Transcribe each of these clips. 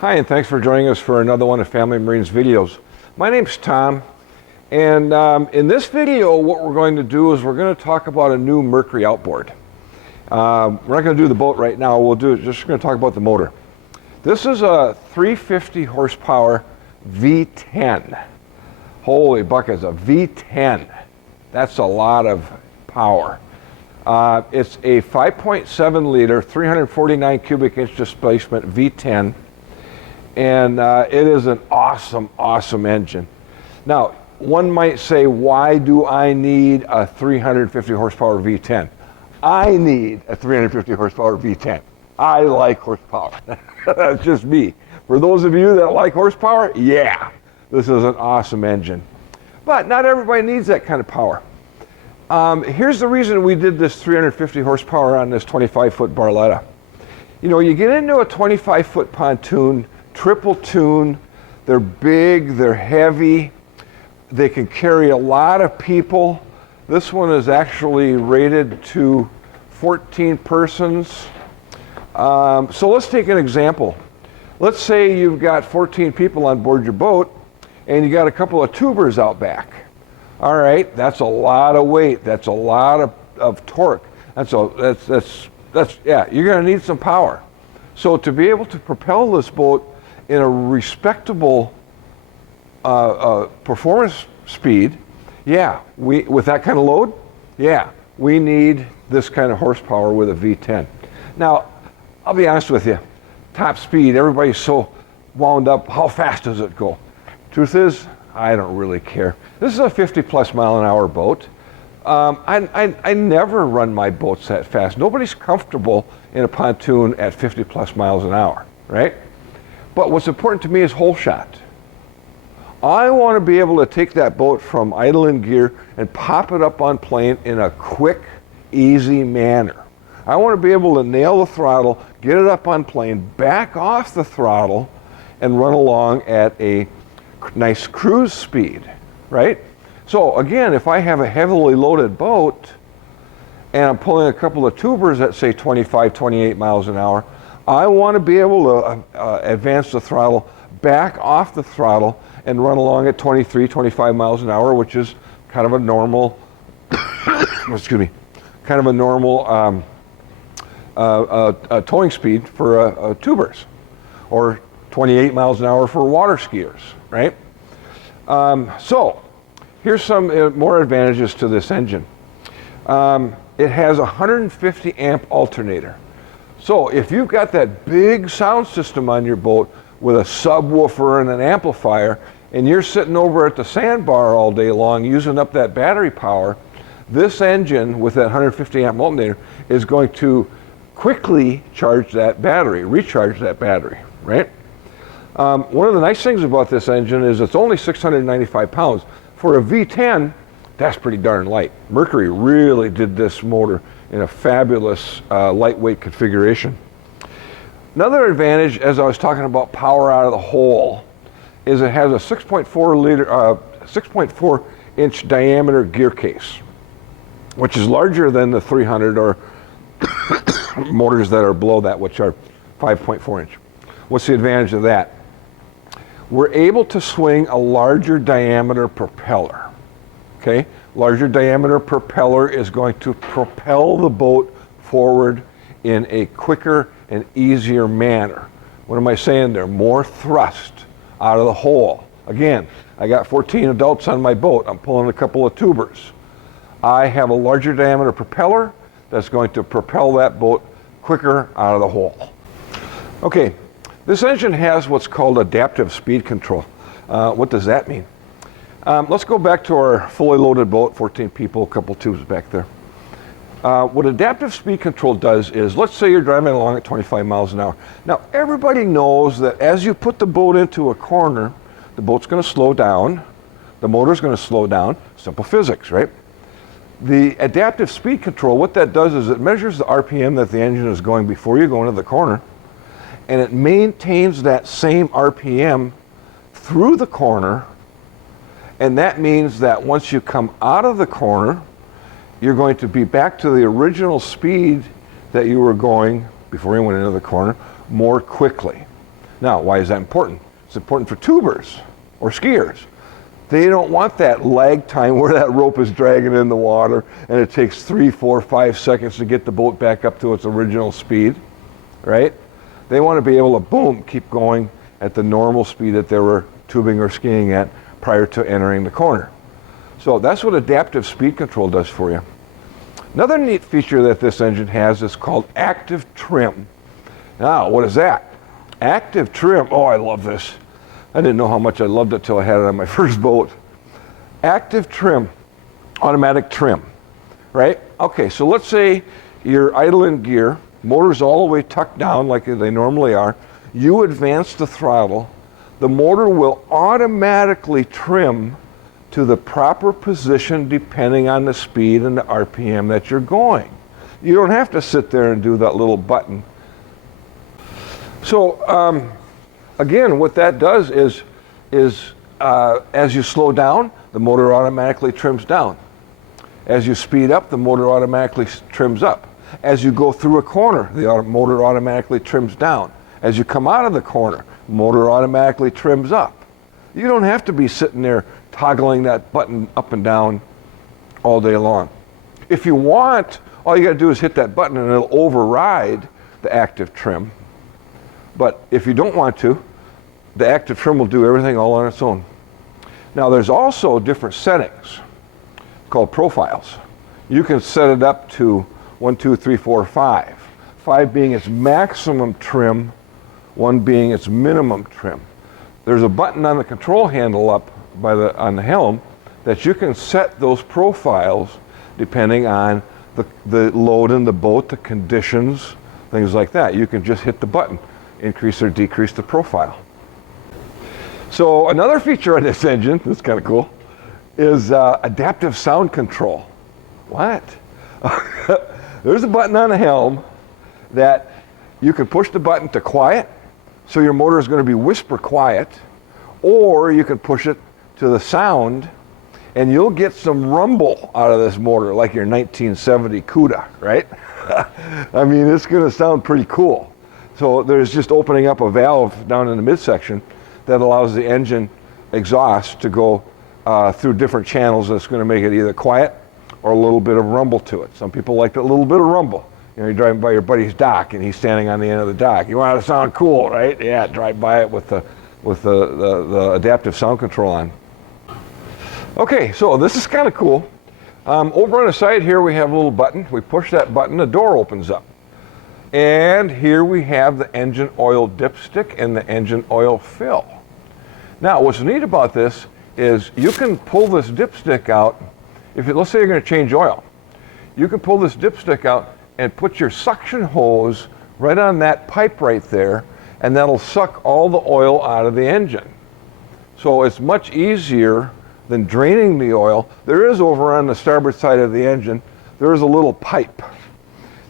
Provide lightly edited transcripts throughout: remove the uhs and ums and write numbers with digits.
Hi, and thanks for joining us for another one of Family Marine's videos. My name's Tom, and in this video what we're going to do is we're going to talk about a new Mercury outboard. We're not going to do the boat right now, just going to talk about the motor. This is a 350 horsepower V10. Holy buckets, a V10. That's a lot of power. It's a 5.7 liter, 349 cubic inch displacement V10. And it is an awesome engine. Now, one might say, why do I need a 350 horsepower V10? I need a 350 horsepower V10. I like horsepower. That's just me. For those of you that like horsepower, yeah, this is an awesome engine. But not everybody needs that kind of power. Here's the reason we did this 350 horsepower on this 25-foot Barletta. You know, you get into a 25-foot pontoon, triple toon, they're big, they're heavy, they can carry a lot of people. This one is actually rated to 14 persons. So let's take an example. Let's say you've got 14 people on board your boat and you got a couple of tubers out back. All right, that's a lot of weight, that's a lot of torque. Yeah, you're gonna need some power. So to be able to propel this boat in a respectable performance speed, yeah, with that kind of load, yeah, we need this kind of horsepower with a V10. Now, I'll be honest with you, top speed, everybody's so wound up, how fast does it go? Truth is, I don't really care. This is a 50+ mile an hour boat. I never run my boats that fast. Nobody's comfortable in a pontoon at 50+ miles an hour, right? But what's important to me is hole shot. I want to be able to take that boat from idle in gear and pop it up on plane in a quick, easy manner. I want to be able to nail the throttle, get it up on plane, back off the throttle, and run along at a nice cruise speed, right? So again, if I have a heavily loaded boat and I'm pulling a couple of tubers at say 25, 28 miles an hour, I want to be able to advance the throttle, back off the throttle, and run along at 23, 25 miles an hour, which is kind of a normal, excuse me, kind of a normal towing speed for tubers, or 28 miles an hour for water skiers, right? So here's some more advantages to this engine. It has a 150 amp alternator. So if you've got that big sound system on your boat with a subwoofer and an amplifier, and you're sitting over at the sandbar all day long using up that battery power, this engine with that 150 amp alternator is going to quickly charge that battery, recharge that battery, right? One of the nice things about this engine is it's only 695 pounds. For a V10, that's pretty darn light. Mercury really did this motor in a fabulous lightweight configuration. Another advantage, as I was talking about power out of the hole, is it has a 6.4 inch diameter gear case, which is larger than the 300 or motors that are below that, which are 5.4 inch. What's the advantage of that? We're able to swing a larger diameter propeller, okay? Larger diameter propeller is going to propel the boat forward in a quicker and easier manner. What am I saying there? More thrust out of the hole. Again, I got 14 adults on my boat. I'm pulling a couple of tubers. I have a larger diameter propeller that's going to propel that boat quicker out of the hole. Okay, this engine has what's called adaptive speed control. What does that mean? Let's go back to our fully loaded boat, 14 people, a couple tubes back there. What adaptive speed control does is, let's say you're driving along at 25 miles an hour. Now, everybody knows that as you put the boat into a corner, the boat's going to slow down, the motor's going to slow down, simple physics, right? The adaptive speed control, what that does is it measures the RPM that the engine is going before you go into the corner, and it maintains that same RPM through the corner. And that means that once you come out of the corner, you're going to be back to the original speed that you were going before you went into the corner more quickly. Now, why is that important? It's important for tubers or skiers. They don't want that lag time where that rope is dragging in the water and it takes 3, 4, 5 seconds to get the boat back up to its original speed, right? They want to be able to, boom, keep going at the normal speed that they were tubing or skiing at prior to entering the corner. So that's what adaptive speed control does for you. Another neat feature that this engine has is called active trim. Now, what is that? Active trim, oh, I love this. I didn't know how much I loved it till I had it on my first boat. Active trim, automatic trim, right? Okay, so let's say you're idle in gear, motor's all the way tucked down like they normally are. You advance the throttle, the motor will automatically trim to the proper position depending on the speed and the RPM that you're going. You don't have to sit there and do that little button. So again, what that does is as you slow down, the motor automatically trims down. As you speed up, the motor automatically trims up. As you go through a corner, the motor automatically trims down. As you come out of the corner, the motor automatically trims up. You don't have to be sitting there toggling that button up and down all day long. If you want, all you got to do is hit that button and it'll override the active trim. But if you don't want to, the active trim will do everything all on its own. Now there's also different settings called profiles. You can set it up to 1, 2, 3, 4, 5. 5 being its maximum trim, 1 being its minimum trim. There's a button on the control handle up on the helm that you can set those profiles depending on the load in the boat, the conditions, things like that. You can just hit the button, increase or decrease the profile. So another feature on this engine, that's kind of cool, is adaptive sound control. What? There's a button on the helm that you can push the button to quiet, so your motor is going to be whisper quiet, or you can push it to the sound and you'll get some rumble out of this motor like your 1970 Cuda, right? I mean, it's going to sound pretty cool. So there's just opening up a valve down in the midsection that allows the engine exhaust to go through different channels that's going to make it either quiet or a little bit of rumble to it. Some people like a little bit of rumble. You know, you're driving by your buddy's dock and he's standing on the end of the dock. You want it to sound cool, right? Yeah, drive by it with the adaptive sound control on. Okay, so this is kind of cool. Over on the side here we have a little button. We push that button, the door opens up. And here we have the engine oil dipstick and the engine oil fill. Now, what's neat about this is you can pull this dipstick out. Let's say you're going to change oil. You can pull this dipstick out and put your suction hose right on that pipe right there, and that'll suck all the oil out of the engine. So it's much easier than draining the oil. There is, over on the starboard side of the engine, there is a little pipe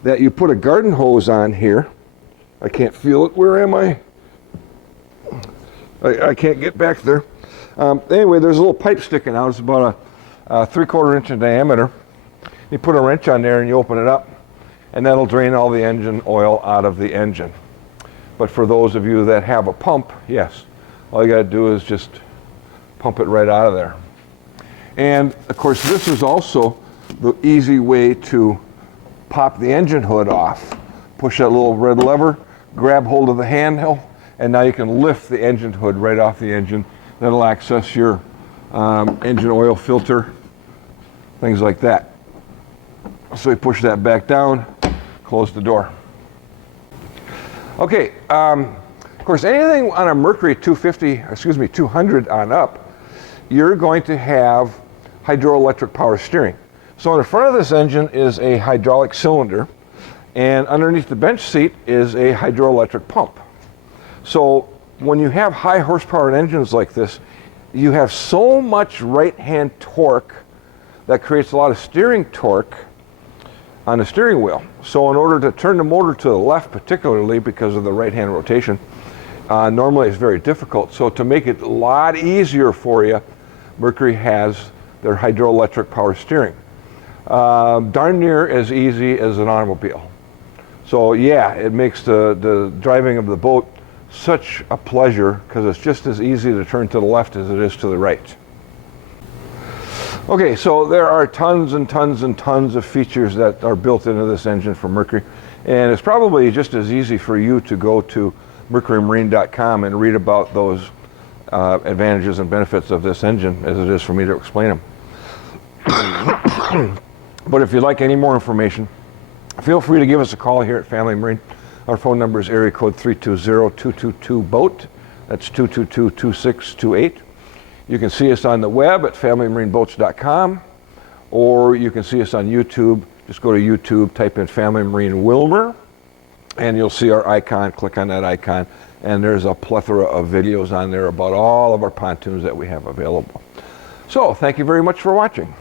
that you put a garden hose on here. I can't feel it. Where am I? I can't get back there. Anyway, there's a little pipe sticking out. It's about a 3/4 inch in diameter. You put a wrench on there and you open it up, and that'll drain all the engine oil out of the engine. But for those of you that have a pump, yes, all you got to do is just pump it right out of there. And of course, this is also the easy way to pop the engine hood off. Push that little red lever, grab hold of the handle, and now you can lift the engine hood right off the engine. That'll access your engine oil filter, things like that. So you push that back down, close the door. Okay, of course, anything on a Mercury 200 on up, you're going to have hydroelectric power steering. So in the front of this engine is a hydraulic cylinder, and underneath the bench seat is a hydroelectric pump. So when you have high horsepower engines like this, you have so much right-hand torque that creates a lot of steering torque on the steering wheel. So in order to turn the motor to the left, particularly because of the right-hand rotation, normally it's very difficult. So to make it a lot easier for you, Mercury has their hydroelectric power steering. Darn near as easy as an automobile. So yeah, it makes the driving of the boat such a pleasure because it's just as easy to turn to the left as it is to the right. Okay, so there are tons and tons and tons of features that are built into this engine from Mercury, and it's probably just as easy for you to go to mercurymarine.com and read about those advantages and benefits of this engine as it is for me to explain them. But if you'd like any more information, feel free to give us a call here at Family Marine. Our phone number is area code 320-222-BOAT. That's 222-2628. You can see us on the web at familymarineboats.com, or you can see us on YouTube. Just go to YouTube, type in Family Marine Willmar, and you'll see our icon. Click on that icon, and there's a plethora of videos on there about all of our pontoons that we have available. So, thank you very much for watching.